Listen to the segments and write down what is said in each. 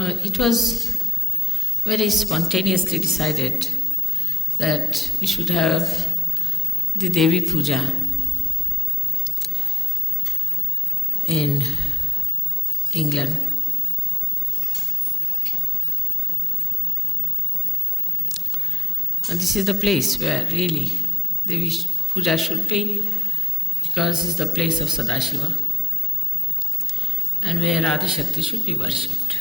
It was very spontaneously decided that we should have the Devi Puja in England. And this is the place where really Devi Puja should be, because it's the place of Sadashiva and where Adi Shakti should be worshipped.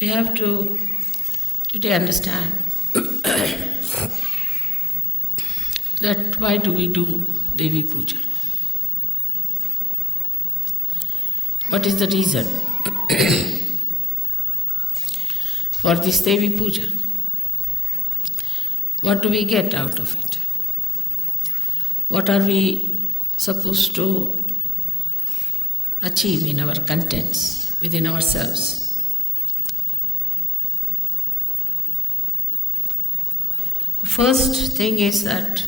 We have to today understand that why do we do Devi Puja? What is the reason for this Devi Puja? What do we get out of it? What are we supposed to achieve in our contents, within ourselves? The first thing is that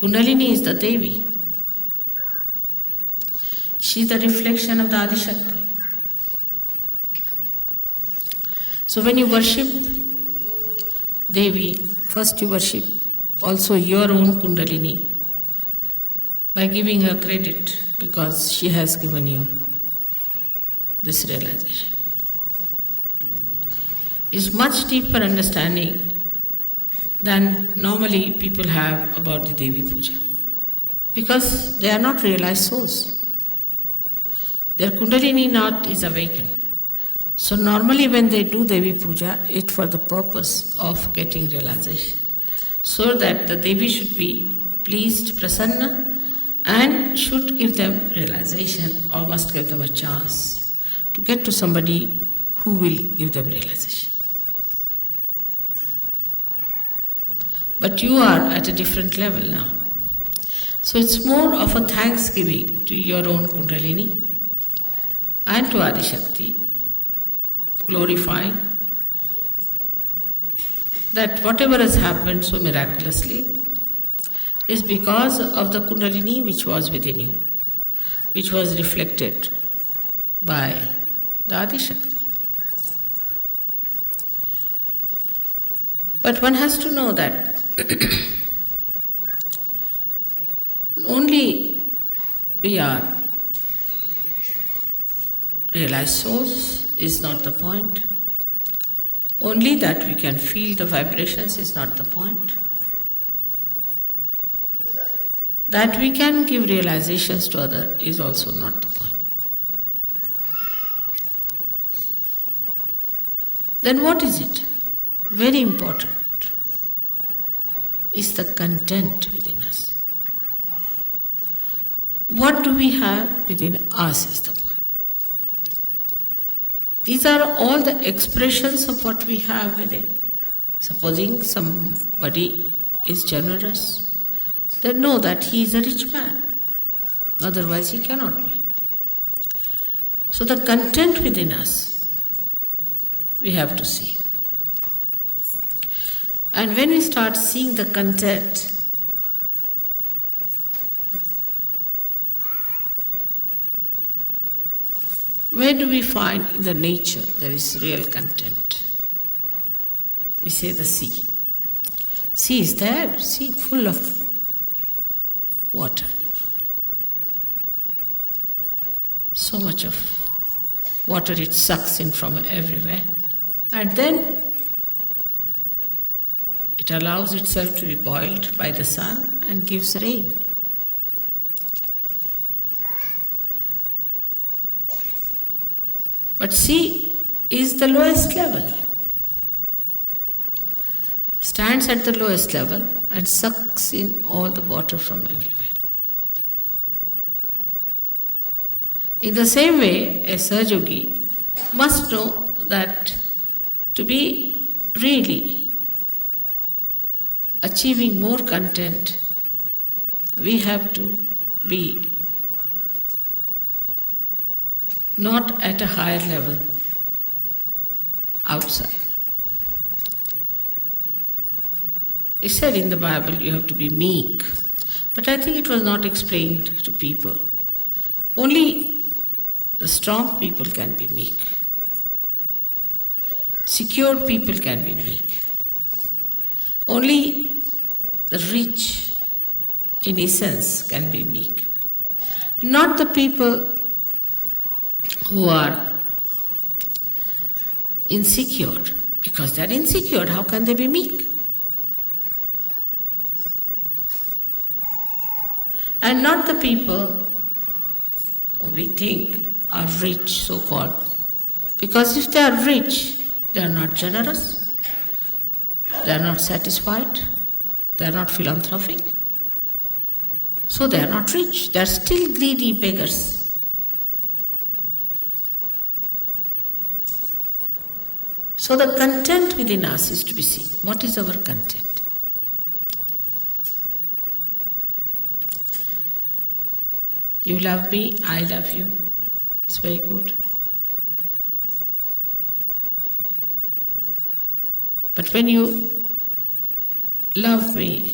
Kundalini is the Devi. She is the reflection of the Adi Shakti. So when you worship Devi, first you worship also your own Kundalini by giving her credit, because she has given you this realization. It's much deeper understanding than normally people have about the Devi Puja, because they are not realized souls. Their Kundalini knot is awakened. So normally when they do Devi Puja, it's for the purpose of getting realization, so that the Devi should be pleased, prasanna, and should give them realization, or must give them a chance to get to somebody who will give them realization. But you are at a different level now. So it's more of a thanksgiving to your own Kundalini and to Adi Shakti, glorifying that whatever has happened so miraculously is because of the Kundalini which was within you, which was reflected by the Adi Shakti. But one has to know that only we are realized souls is not the point. Only that we can feel the vibrations is not the point. That we can give realizations to others is also not the point. Then what is it? Very important is the content within us. What do we have within us is the point. These are all the expressions of what we have within. Supposing somebody is generous, then know that he is a rich man. Otherwise he cannot be. So the content within us, we have to see. And when we start seeing the content, where do we find in the nature there is real content? We say the sea. Sea is there, sea full of water. So much of water it sucks in from everywhere. And then it allows itself to be boiled by the sun and gives rain. But sea is the lowest level, stands at the lowest level and sucks in all the water from everywhere. In the same way, a Sahajogi must know that to be really achieving more content, we have to be not at a higher level outside. It said in the Bible you have to be meek. But I think it was not explained to people. Only the strong people can be meek. Secured people can be meek. Only the rich, in essence, can be meek. Not the people who are insecure. Because they are insecure, how can they be meek? And not the people who we think are rich, so-called. Because if they are rich, they are not generous, they are not satisfied, they are not philanthropic. So they are not rich, they are still greedy beggars. So the content within us is to be seen. What is our content? You love me, I love you. It's very good. But when you love me,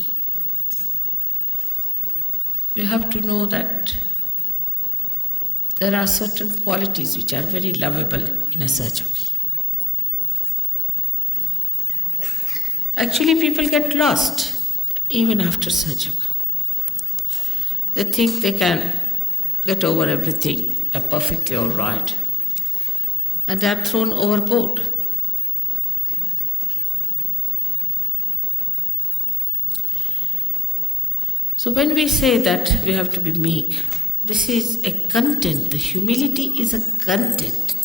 you have to know that there are certain qualities which are very lovable in a sahaja. Actually, people get lost even after sahaja. They think they can get over everything, are perfectly all right, and they are thrown overboard. So when we say that we have to be meek, this is a content. The humility is a content.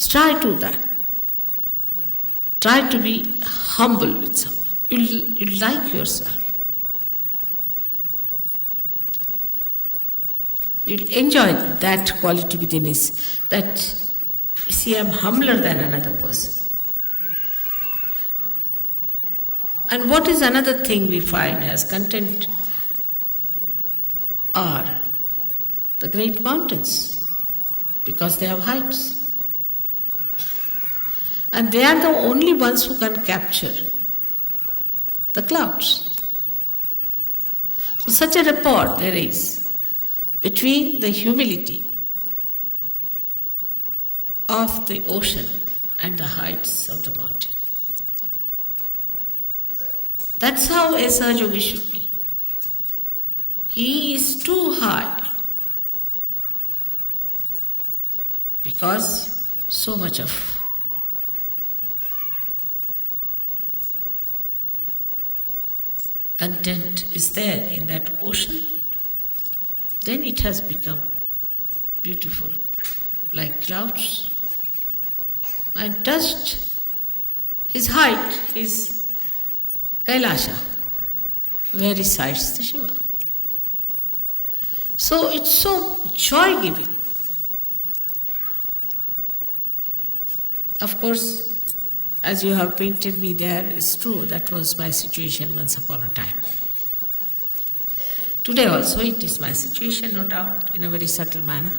Try to that. Try to be humble with someone. You like yourself. You'll enjoy that quality within us, that, see, I'm humbler than another person. And what is another thing we find as content are the great mountains, because they have heights. And they are the only ones who can capture the clouds. So such a rapport there is between the humility of the ocean and the heights of the mountain. That's how a Sahaja should be. He is too high because so much of content is there in that ocean. Then it has become beautiful, like clouds, and touched his height, his Kailasha, where resides the Shiva. So it's so joy-giving. Of course, as you have painted me there, it's true, that was my situation once upon a time. Today also it is my situation, no doubt, in a very subtle manner,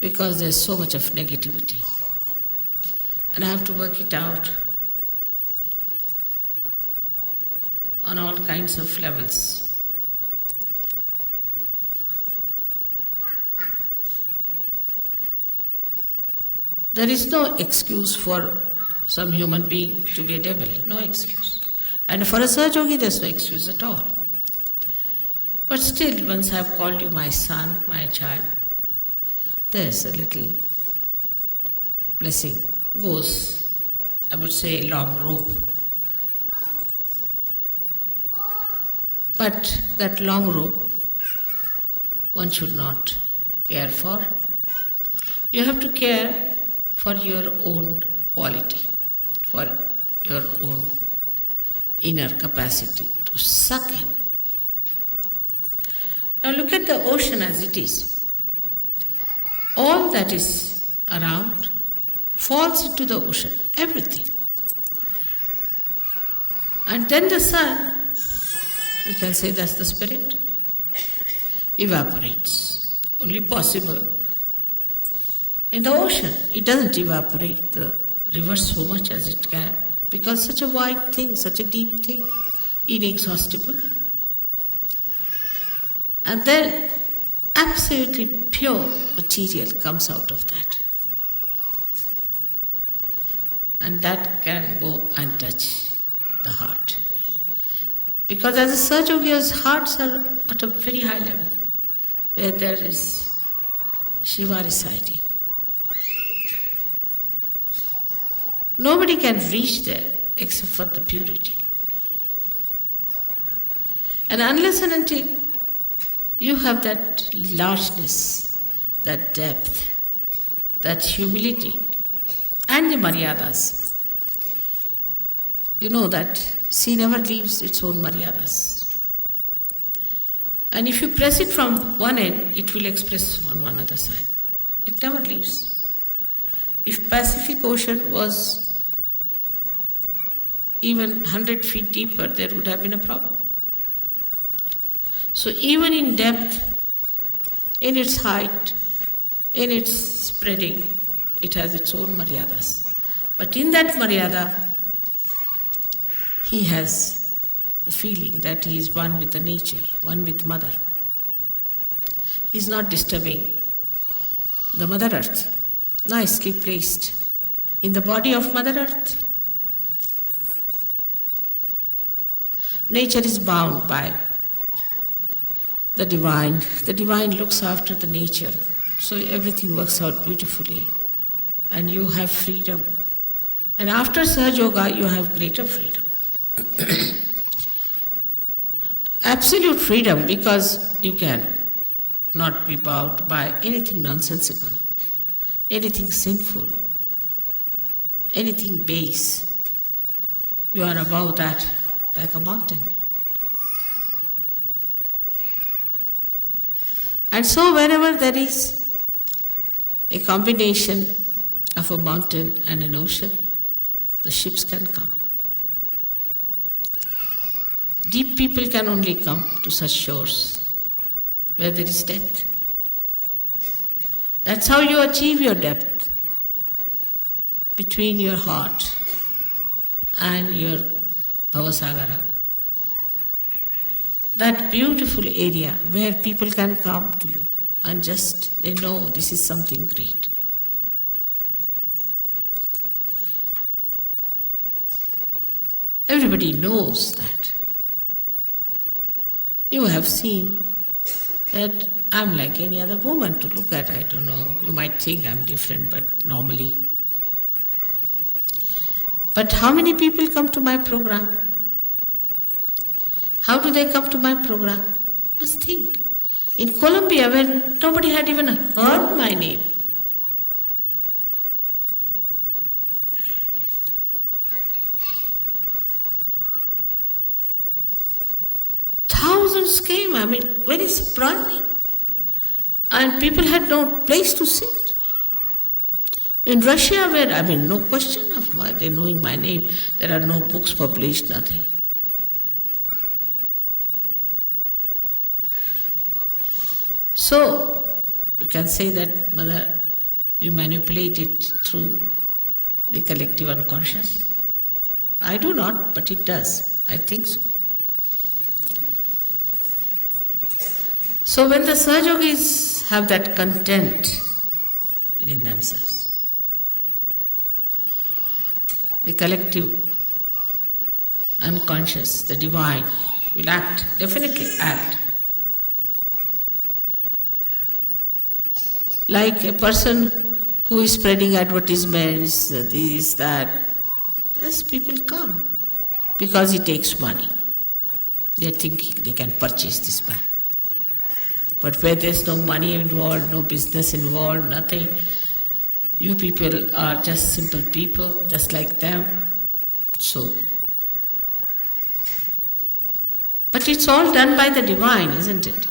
because there's so much of negativity. And I have to work it out on all kinds of levels. There is no excuse for some human being to be a devil, no excuse. And for a Sahaja, there's no excuse at all. But still, once I have called you my son, my child, there's a little blessing goes, I would say, a long rope. But that long rope, one should not care for. You have to care for your own quality, for your own inner capacity to suck in. Now look at the ocean as it is. All that is around falls into the ocean, everything. And then the sun, we can say that's the spirit, evaporates. Only possible in the ocean. It doesn't evaporate the river so much as it can because such a wide thing, such a deep thing, inexhaustible. And then absolutely pure material comes out of that. And that can go and touch the heart. Because as a Sahajogi's hearts are at a very high level, where there is Shiva residing. Nobody can reach there except for the purity. And unless and until you have that largeness, that depth, that humility, and the maryadas, you know that sea never leaves its own maryadas. And if you press it from one end, it will express on one other side. It never leaves. If Pacific Ocean was even 100 feet deeper, there would have been a problem. So even in depth, in its height, in its spreading, it has its own maryadas. But in that maryada, he has a feeling that he is one with the nature, one with Mother. He is not disturbing the Mother Earth, nicely placed in the body of Mother Earth. Nature is bound by the divine. The divine looks after the nature, so everything works out beautifully, and you have freedom. And after Sahaja Yoga, you have greater freedom. Absolute freedom, because you can not be bound by anything nonsensical, anything sinful, anything base. You are above that like a mountain. And so wherever there is a combination of a mountain and an ocean, the ships can come. Deep people can only come to such shores where there is depth. That's how you achieve your depth, between your heart and your Bhavasagara. That beautiful area where people can come to you and just they know this is something great. Everybody knows that. You have seen that I'm like any other woman to look at. I don't know, you might think I'm different, but normally. But how many people come to my program? How do they come to my program? Just think. In Colombia, where nobody had even heard my name, thousands came, very surprising. And people had no place to sit. In Russia, where, no question of their knowing my name, there are no books published, nothing. So, you can say that, Mother, you manipulate it through the collective unconscious. I do not, but it does. I think so. So when the Sahajogis have that content within themselves, the collective unconscious, the divine, will act, definitely act. Like a person who is spreading advertisements, this, that, yes, people come because he takes money. They think they can purchase this man. But where there's no money involved, no business involved, nothing, you people are just simple people, just like them. So, but it's all done by the divine, isn't it?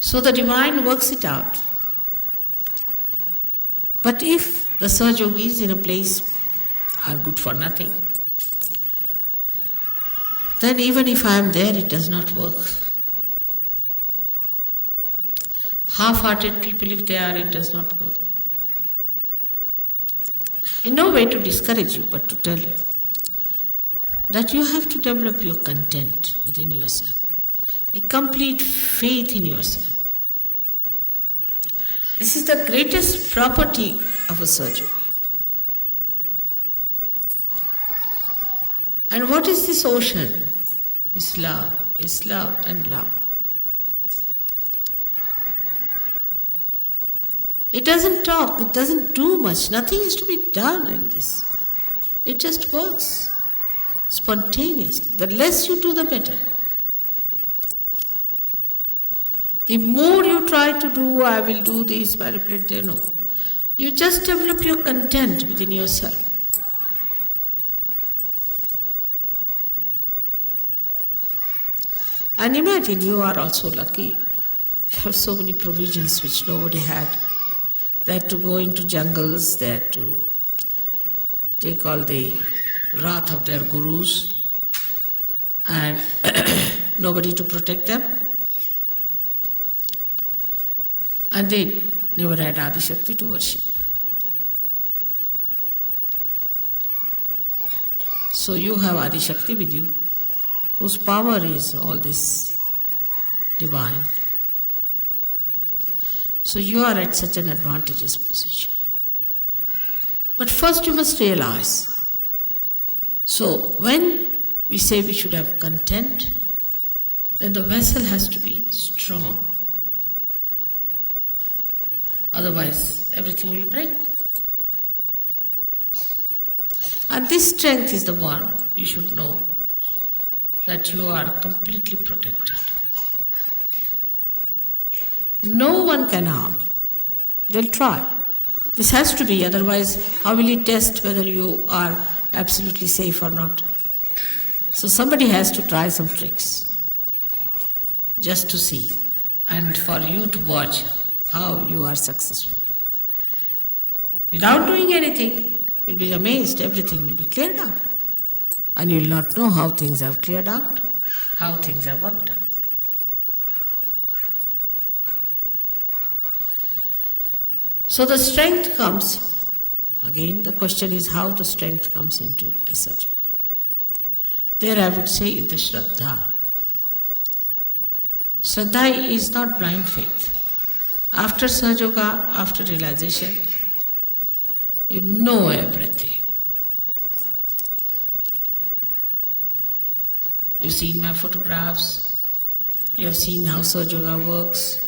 So the divine works it out. But if the Sahajogis in a place are good for nothing, then even if I am there, it does not work. Half-hearted people, if they are, it does not work. in no way to discourage you, but to tell you that you have to develop your content within yourself, a complete faith in yourself. This is the greatest property of a surgeon. And what is this ocean? It's love and love. It doesn't talk, it doesn't do much, nothing is to be done in this. It just works spontaneously. The less you do, the better. The more you try to do, I will do this, manipulate there, no. You just develop your content within yourself. And imagine you are also lucky. You have so many provisions which nobody had. They had to go into jungles, they had to take all the wrath of their gurus and nobody to protect them. And they never had Adi Shakti to worship. So you have Adi Shakti with you, whose power is all this divine. So you are at such an advantageous position. But first you must realize. So when we say we should have content, then the vessel has to be strong. Otherwise, everything will break. And this strength is the one you should know, that you are completely protected. No one can harm you. They'll try. This has to be, otherwise how will you test whether you are absolutely safe or not? So somebody has to try some tricks just to see and for you to watch how you are successful. Without doing anything, you'll be amazed, everything will be cleared out. And you'll not know how things have cleared out, how things have worked out. So the strength comes, again the question is how the strength comes into a surgeon. There I would say in the Shraddha. Shraddha is not blind faith. After Sahaja Yoga, after realization, you know everything. You've seen my photographs, you have seen how Sahaja Yoga works,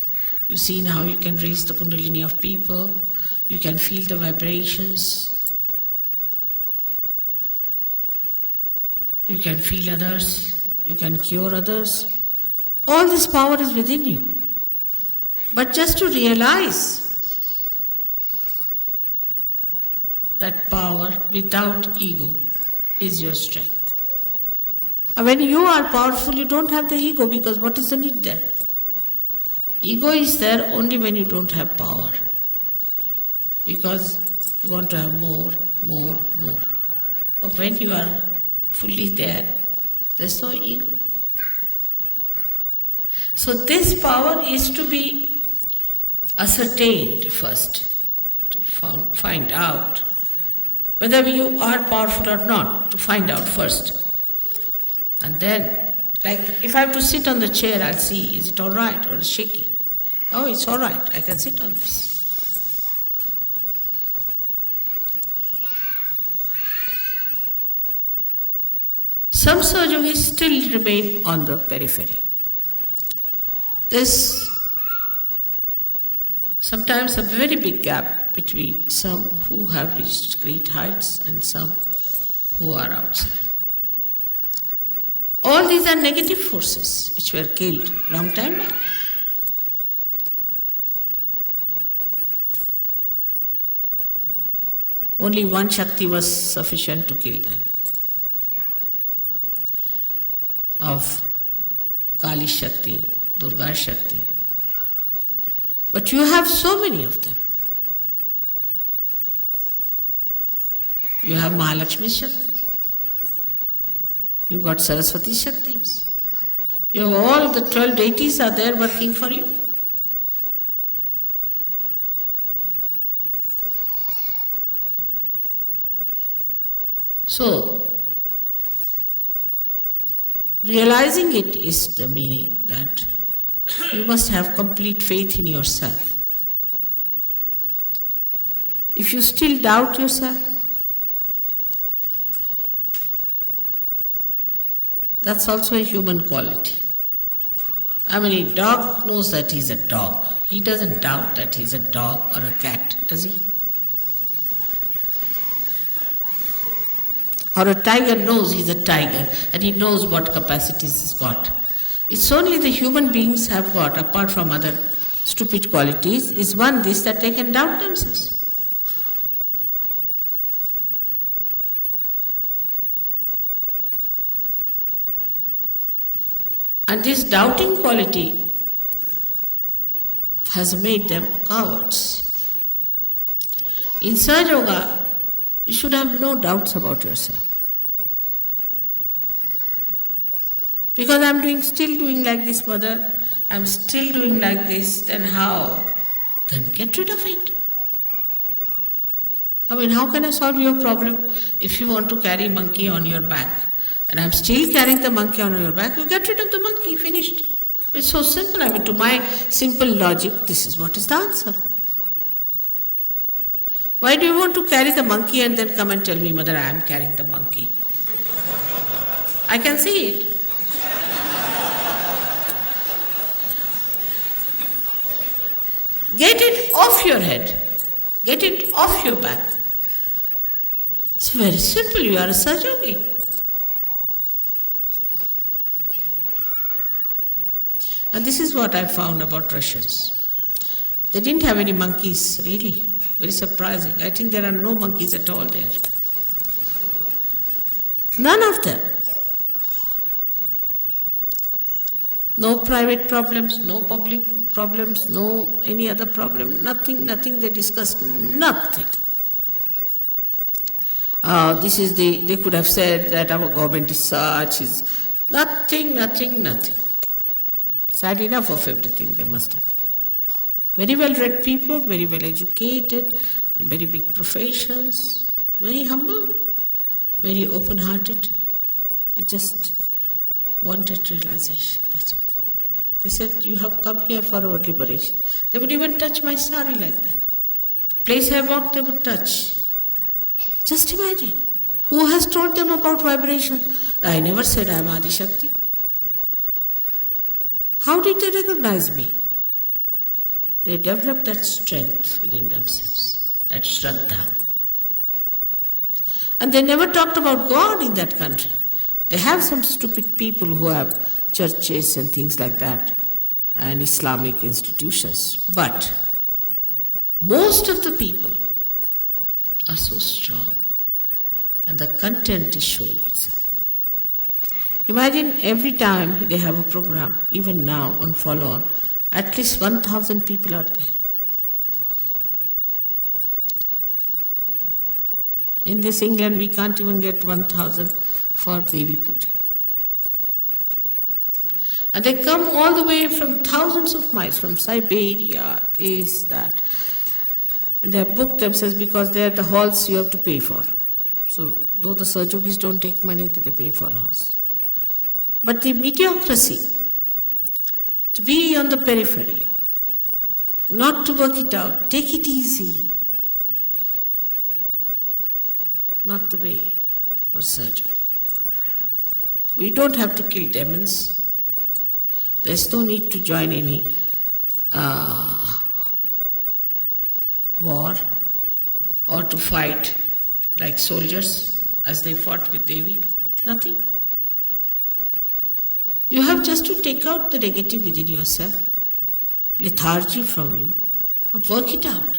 you've seen how you can raise the kundalini of people, you can feel the vibrations, you can feel others, you can cure others. All this power is within you. But just to realize that power without ego is your strength. And when you are powerful, you don't have the ego, because what is the need there? Ego is there only when you don't have power, because you want to have more. But when you are fully there, there's no ego. So this power is to be ascertained first, to find out whether you are powerful or not, to find out first. And then, like if I have to sit on the chair, I'll see, is it all right or is it shaky? Oh, it's all right, I can sit on this. Some Sahaja Yogis still remain on the periphery. There's sometimes a very big gap between some who have reached great heights and some who are outside. All these are negative forces which were killed long time back. Only one Shakti was sufficient to kill them. Of Kali Shakti, Durga Shakti. But you have so many of them. You have Mahalakshmi Shakti. You got Saraswati Shaktis. You have all the 12 deities are there working for you. So, realizing it is the meaning that you must have complete faith in yourself. If you still doubt yourself, that's also a human quality. I mean, a dog knows that he's a dog. He doesn't doubt that he's a dog or a cat, does he? Or a tiger knows he's a tiger and he knows what capacities he's got. It's only the human beings have got, apart from other stupid qualities, is one this that they can doubt themselves. And this doubting quality has made them cowards. In Sahaja Yoga, you should have no doubts about yourself. Because I'm still doing like this, mother, I'm still doing like this, then how? Then get rid of it. I mean, how can I solve your problem if you want to carry monkey on your back? And I'm still carrying the monkey on your back, you get rid of the monkey, finished. It's so simple. I mean, to my simple logic, this is what is the answer. Why do you want to carry the monkey and then come and tell me, mother, I am carrying the monkey? I can see it. Get it off your head. Get it off your back. It's very simple. You are a Sahaja Yogi. And this is what I found about Russians. They didn't have any monkeys, really. Very surprising. I think there are no monkeys at all there. None of them. No private problems, no public problems, no any other problem, nothing they discussed, nothing. They could have said that our government is such, is nothing. Sad enough of everything they must have. Very well read people, very well educated, in very big professions, very humble, very open hearted. They just wanted realization, that's all. They said, you have come here for our liberation. They would even touch my sari like that. Place I walked, they would touch. Just imagine. Who has told them about vibration? I never said I am Adi Shakti. How did they recognize me? They developed that strength within themselves, that Shraddha. And they never talked about God in that country. They have some stupid people who have churches and things like that, and Islamic institutions. But most of the people are so strong, and the content is showing itself. Imagine every time they have a program, even now on follow-on, at least 1,000 people are there. In this England, we can't even get 1,000 for Devi Puja. And they come all the way from thousands of miles, from Siberia, this, that. And they have booked themselves because they are the halls you have to pay for. So, though the Sahaja Yogis don't take money, they pay for halls. But the mediocrity, to be on the periphery, not to work it out, take it easy, not the way for Sahaja. We don't have to kill demons. There's no need to join any war or to fight like soldiers as they fought with Devi. Nothing. You have just to take out the negative within yourself, lethargy from you, and work it out.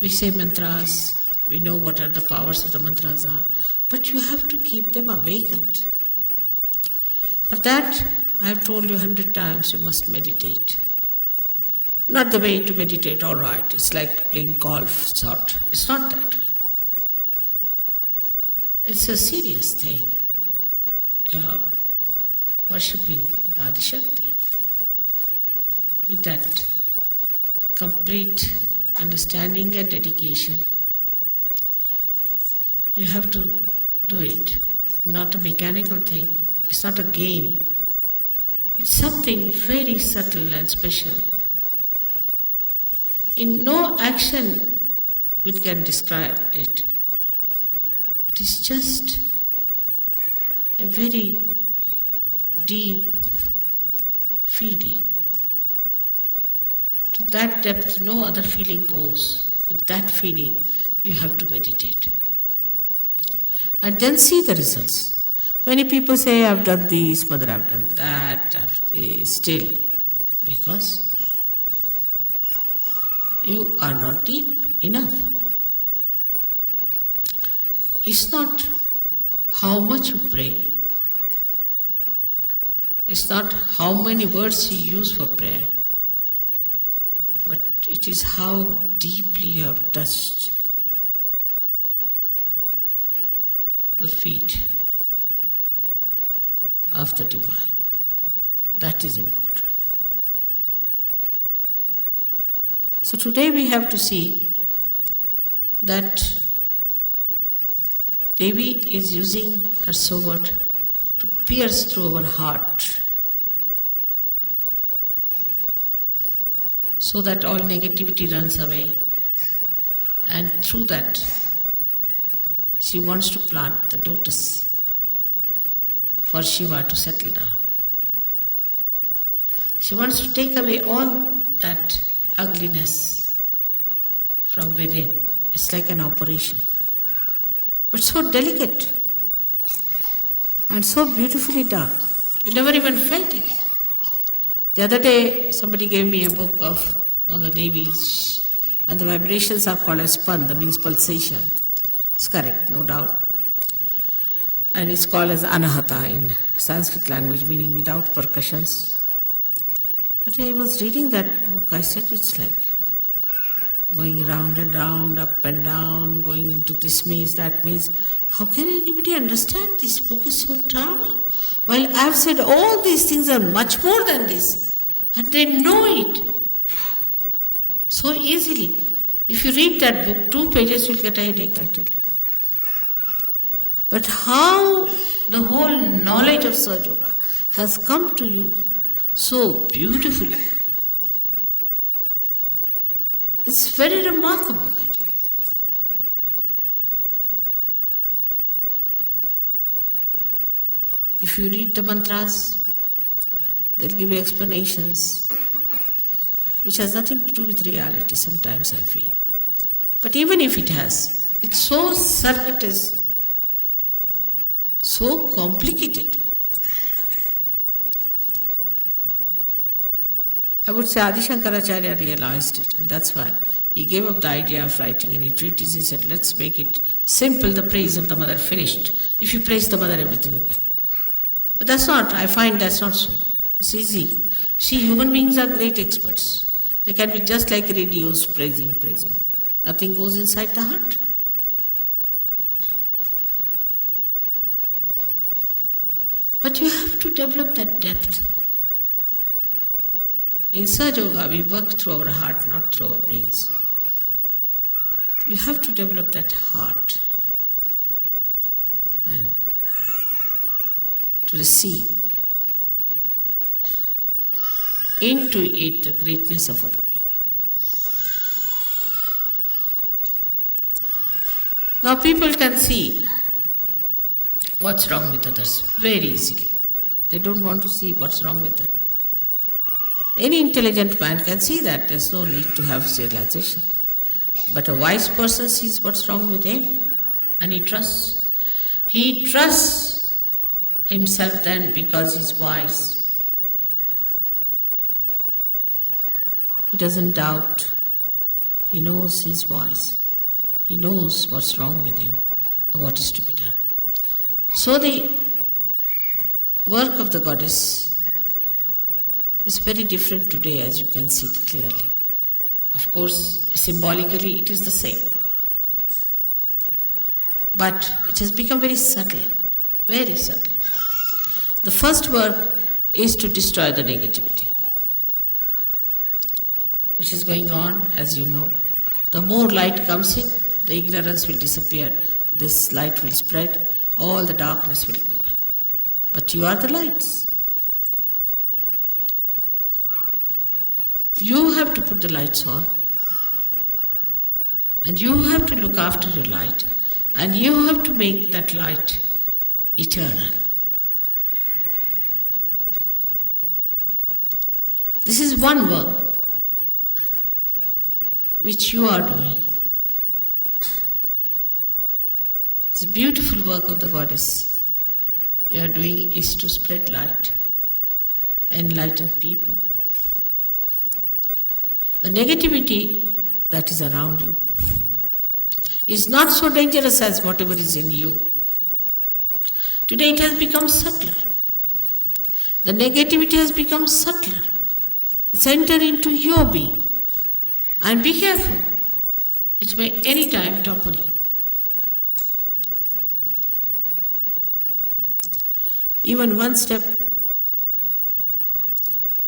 We say mantras, we know what are the powers of the mantras are, but you have to keep them awakened. For that, I have told you 100 times, you must meditate. Not the way to meditate, all right, it's like playing golf, sort. It's not that way. It's a serious thing. You're worshipping Adi Shakti with that complete understanding and dedication. You have to do it. Not a mechanical thing. It's not a game. It's something very subtle and special. In no action we can describe it. It is just a very deep feeling. To that depth no other feeling goes. With that feeling you have to meditate. And then see the results. Many people say, I've done this, mother, I've done that, still. Because you are not deep enough. It's not how much you pray. It's not how many words you use for prayer. But it is how deeply you have touched the feet of the divine. That is important. So today we have to see that Devi is using her sword to pierce through our heart so that all negativity runs away, and through that she wants to plant the lotus for Shiva to settle down. She wants to take away all that ugliness from within. It's like an operation. But so delicate and so beautifully done. You never even felt it. The other day somebody gave me a book on the Devis, and the vibrations are called as pan, that means pulsation. It's correct, no doubt. And it's called as anahata in Sanskrit language, meaning without percussions. But I was reading that book, I said it's like going round and round, up and down, going into this maze, that maze. How can anybody understand this book is so terrible? While I've said all these things are much more than this, and they know it so easily. If you read that book, 2 pages you'll get a headache, I tell you. But how the whole knowledge of Sahaja Yoga has come to you so beautifully. It's very remarkable. If you read the mantras, they'll give you explanations which has nothing to do with reality, sometimes I feel. But even if it has, it's so circuitous, so complicated. I would say Adi Shankaracharya realized it, and that's why he gave up the idea of writing any treatise. He said, let's make it simple, the praise of the mother, finished. If you praise the mother, everything you will. But that's not, I find that's not so. It's easy. See, human beings are great experts. They can be just like radios, praising. Nothing goes inside the heart. But you have to develop that depth. In Sahaja Yoga, we work through our heart, not through our brains. You have to develop that heart and to receive into it the greatness of other people. Now people can see what's wrong with others very easily. They don't want to see what's wrong with them. Any intelligent man can see that. There's no need to have realization. But a wise person sees what's wrong with him and he trusts. He trusts himself then because he's wise. He doesn't doubt. He knows he's wise. He knows what's wrong with him and what is to be done. So the work of the goddess is very different today, as you can see it clearly. Of course, symbolically it is the same. But it has become very subtle, very subtle. The first work is to destroy the negativity, which is going on, as you know. The more light comes in, the ignorance will disappear. This light will spread, all the darkness will go away. But you are the lights. You have to put the lights on. And you have to look after your light. And you have to make that light eternal. This is one work which you are doing. The beautiful work of the Goddess you are doing is to spread light, enlighten people. The negativity that is around you is not so dangerous as whatever is in you. Today it has become subtler. The negativity has become subtler. It's entered into your being. And be careful. It may any time topple you. Even one step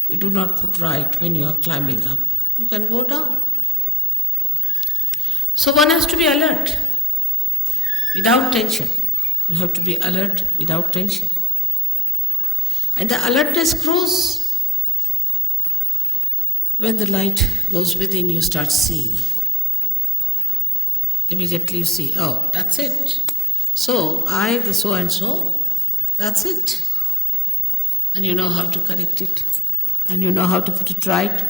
you do not put right when you are climbing up, you can go down. So one has to be alert, without tension. You have to be alert without tension. And the alertness grows when the light goes within, you start seeing. Immediately you see, oh, that's it. So, I, the so and so, that's it. And you know how to correct it. And you know how to put it right.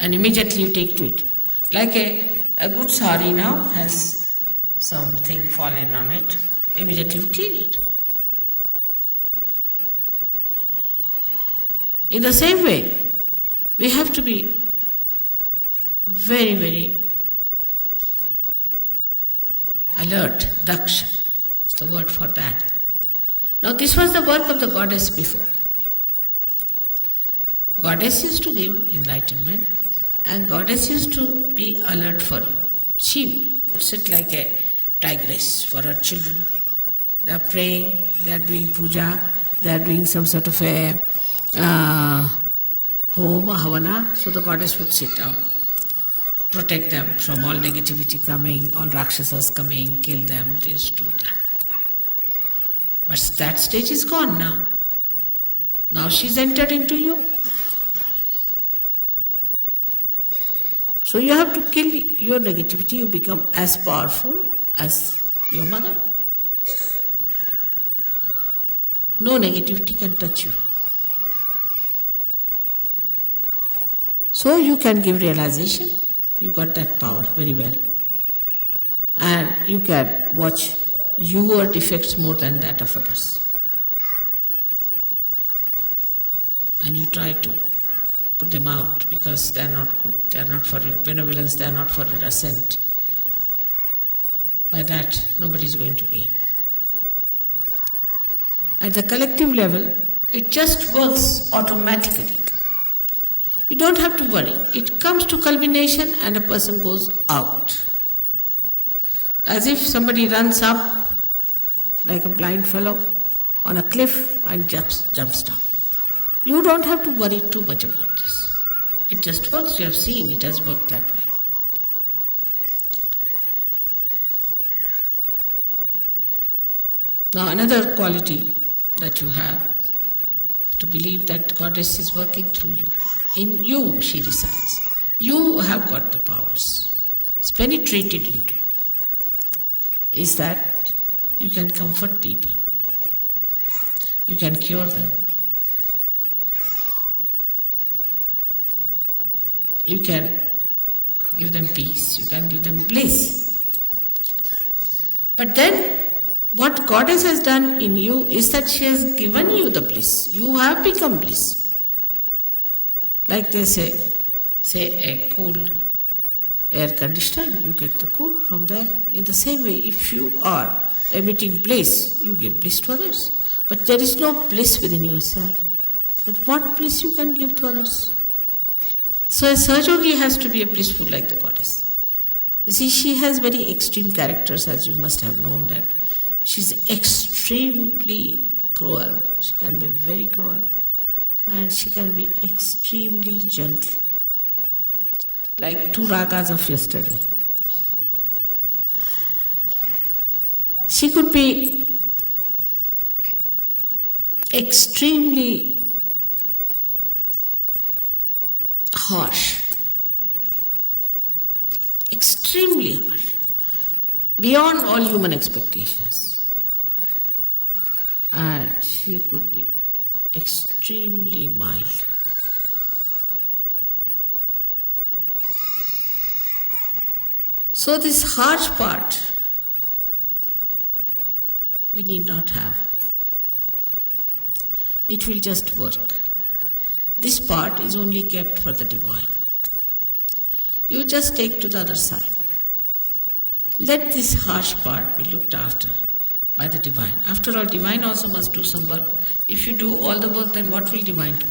And immediately you take to it. Like a good sari now has something fallen on it. Immediately you clean it. In the same way, we have to be very, very alert. Daksha is the word for that. Now this was the work of the Goddess before. Goddess used to give enlightenment and Goddess used to be alert for you. She would sit like a tigress for her children. They are praying, they are doing puja, they are doing some sort of a home, havana, so the Goddess would sit out, protect them from all negativity coming, all rakshasas coming, kill them, this, do that. But that stage is gone now. Now she's entered into you. So you have to kill your negativity, you become as powerful as your mother. No negativity can touch you. So you can give realization, you got that power very well. And you can watch your defects more than that of others. And you try to put them out because they are not good, they are not for your benevolence, they are not for your ascent. By that, nobody is going to gain. At the collective level, it just works automatically. You don't have to worry. It comes to culmination and a person goes out. As if somebody runs up like a blind fellow on a cliff and jumps down. You don't have to worry too much about this. It just works. You have seen it has worked that way. Now another quality that you have, to believe that the Goddess is working through you. In you she resides. You have got the powers. It's penetrated into you. Is that you can comfort people. You can cure them. You can give them peace. You can give them bliss. But then what Goddess has done in you is that she has given you the bliss. You have become bliss. Like they say a cool air conditioner, you get the cool from there. In the same way, if you are emitting bliss, you give bliss to others. But there is no bliss within yourself. But what bliss you can give to others? So a Sahajogi has to be a blissful like the Goddess. You see, she has very extreme characters, as you must have known that. She's extremely cruel. She can be very cruel. And she can be extremely gentle. like 2 ragas of yesterday. She could be extremely harsh, extremely harsh, beyond all human expectations. And she could be extremely mild. So this harsh part we need not have. It will just work. This part is only kept for the divine. You just take to the other side. Let this harsh part be looked after by the divine. After all, divine also must do some work. If you do all the work, then what will divine do?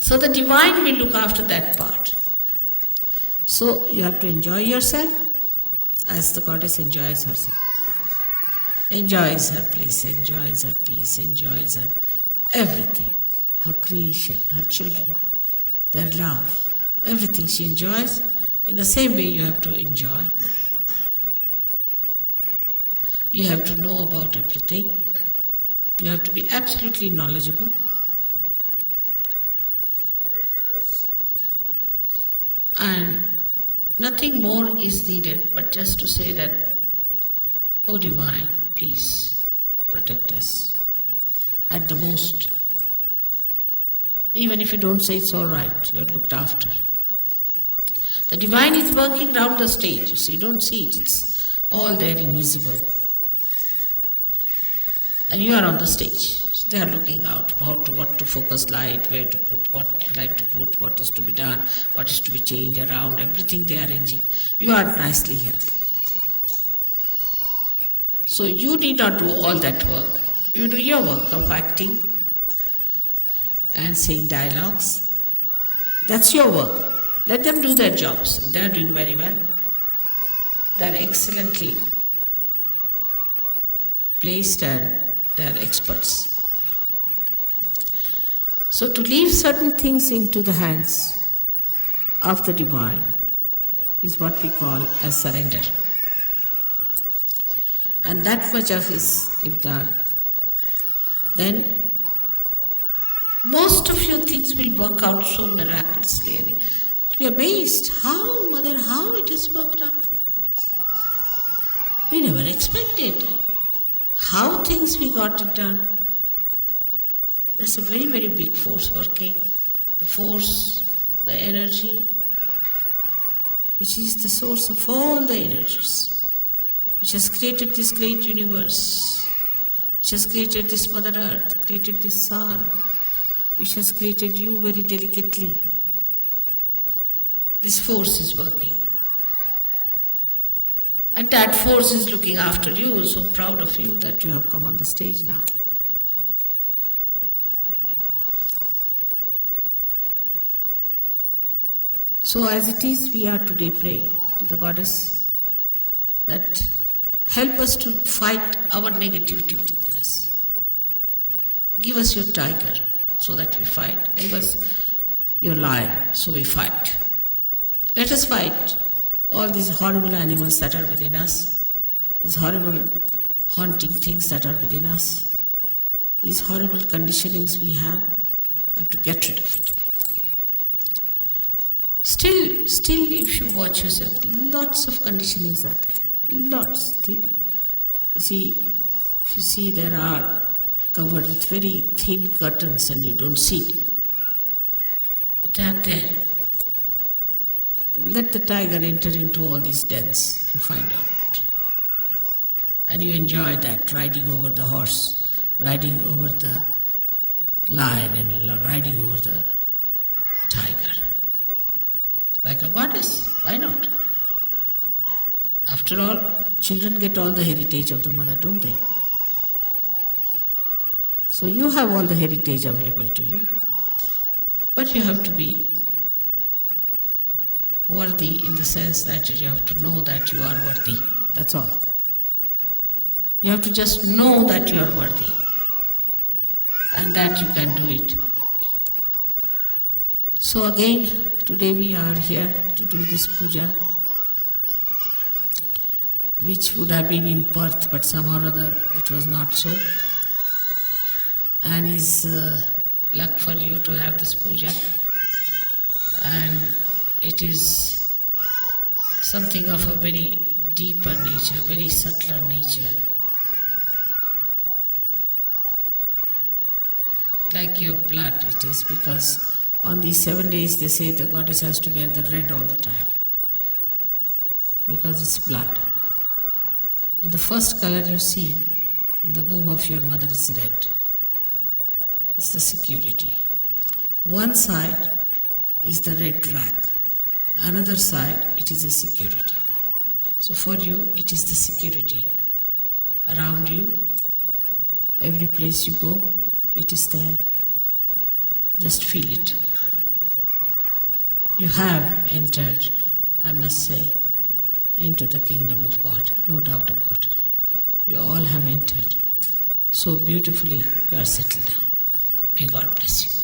So the divine will look after that part. So you have to enjoy yourself as the goddess enjoys herself. Enjoys her place, enjoys her peace, enjoys her everything. Her creation, her children, their love, everything she enjoys. In the same way you have to enjoy. You have to know about everything. You have to be absolutely knowledgeable. And nothing more is needed but just to say that, "Oh Divine, please protect us at the most." Even if you don't say it's all right, you're looked after. The divine is working round the stage. You don't see it, it's all there invisible. And you are on the stage. So they are looking out what to focus light, where to put, what light to put, what is to be done, what is to be changed around, everything they are arranging. You are nicely here. So you need not do all that work. You do your work of acting and saying dialogues. That's your work. Let them do their jobs. They are doing very well. They are excellently placed and they are experts. So to leave certain things into the hands of the divine is what we call as surrender. And that much of is if done, then most of your things will work out so miraculously. You'll be amazed how, Mother, how it has worked out. We never expected how things we got it done. There's a very, very big force working. The force, the energy, which is the source of all the energies, which has created this great universe, which has created this Mother Earth, created this sun, which has created you very delicately. This force is working. And that force is looking after you. So proud of you that you have come on the stage now. So as it is, we are today praying to the Goddess that help us to fight our negativity within us. Give us your tiger so that we fight. Give us your lion so we fight. Let us fight all these horrible animals that are within us, these horrible haunting things that are within us, these horrible conditionings we have to get rid of it. Still, if you watch yourself, lots of conditionings are there, lots. Still. If you see there are covered with very thin curtains and you don't see it, but they are there. Let the tiger enter into all these dens and find out. And you enjoy that, riding over the horse, riding over the lion and riding over the tiger. Like a goddess, why not? After all, children get all the heritage of the mother, don't they? So you have all the heritage available to you. But you have to be worthy in the sense that you have to know that you are worthy. That's all. You have to just know that you are worthy. and that you can do it. So again, today we are here to do this puja, which would have been in Perth, but somehow or other it was not so. And is luck for you to have this puja. And it is something of a very deeper nature, very subtler nature. Like your blood it is, because on these 7 days they say the goddess has to wear the red all the time, because it's blood. And the first color you see in the womb of your mother is red. It's the security. One side is the red rag, another side it is the security. So for you it is the security. Around you, every place you go, it is there. Just feel it. You have entered, I must say, into the kingdom of God, no doubt about it. You all have entered. So beautifully you are settled down. May God bless you.